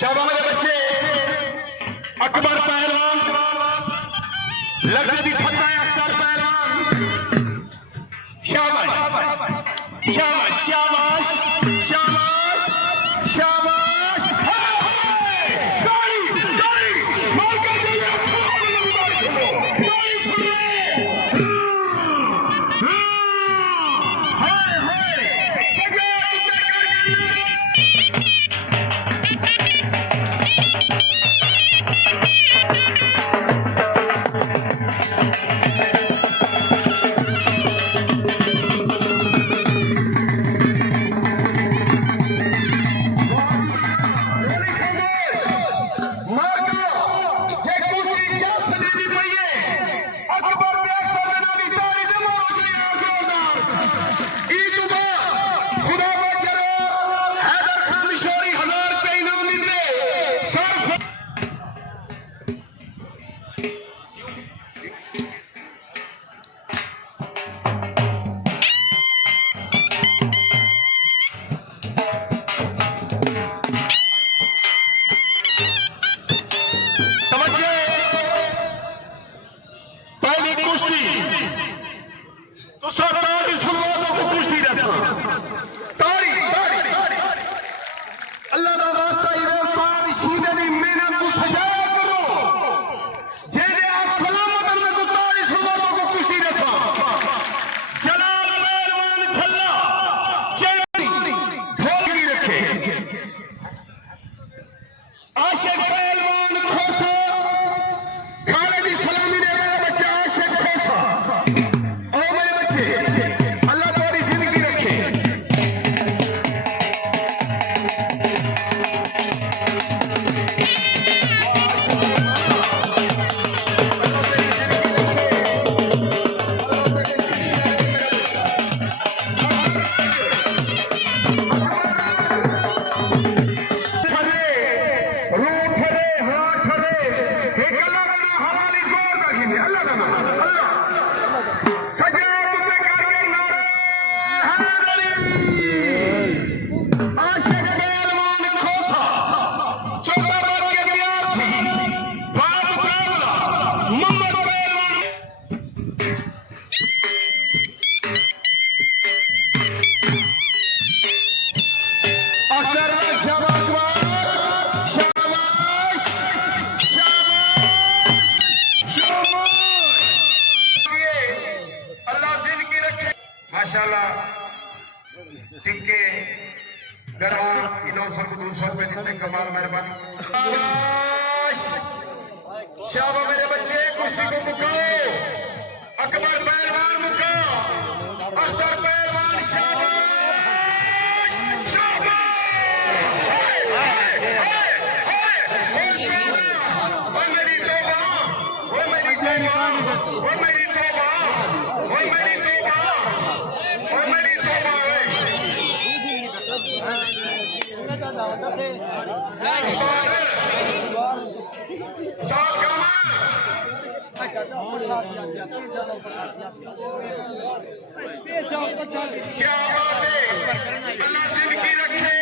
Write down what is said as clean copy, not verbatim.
शाबाश मेरे बच्चे। अकबर पहलवान, लगदी फतेह अख्तर पहलवान। शाबाश शाबाश शाबाश शाबाश शाबाश। गाड़ी गाड़ी मार के चलिए, गाड़ी सुन ले। हाय हाय सजा तुमने कर माशाल्लाह टिक्के गरबा इनो सर को 200 रुपए जितने कमाल मेहरबानी। शाबाश मेरे बच्चे, कुश्ती को मुकाओ। अकबर पहलवान मुकाओ, अख्तर पहलवान शाबाश शाबाश। वो मेरी तौबा, वो मेरी तौबा, वो मेरी तौबा, वो मेरी तौबा, वो मेरी तौबा है। क्या बात है, अल्लाह जिंदगी रखे।